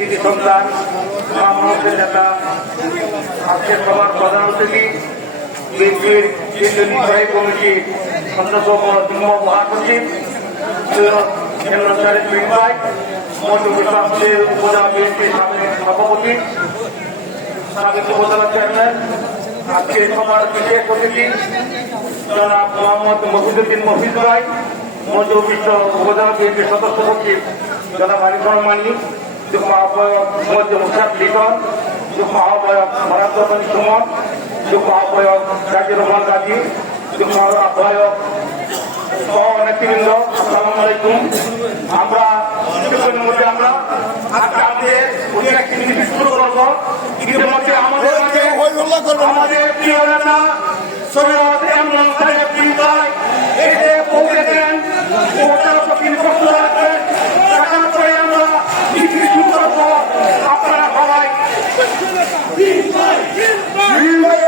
কৃতি সন্তান, মা নেতা আজকে সবার প্রধান অতিথি, বিএনপির কেন্দ্রীয় নির্বাহী কমিটির অন্যতম যুগ্ম মহাসচিব সাহেব বিনয় মন্ডল ইসলামদের উপজেলা বিএনপির সাবেক সভাপতি, সাবেক উপজেলা চেয়ারম্যান আজকে সবার বিশেষ অতিথি, জনাব মোহাম্মদ মফিজুদ্দিন মফিজ ভাই মধ্য বিশ্ব উপজেলা বিএনপির সদস্য সচিব, জনাব আরিফুর মানি যুগ্ম আহ্বায়ক মধ্য মুশাক লিখন যুগ্ম আহ্বায়ক মারাত্মী সুমন যুগ্ম আহ্বায়ক জাকির রহমান গাজী যুগ্ম আহ্বায়ক নেতৃবৃন্দ আসসালামু আলাইকুম আমরা কিছুক্ষণের মধ্যে আমরা আজকে আমাদের ওদের অ্যাক্টিভিটি শুরু করব ইতিমধ্যে আমাদের আমাদের প্রিয় নেতা নির্ভয়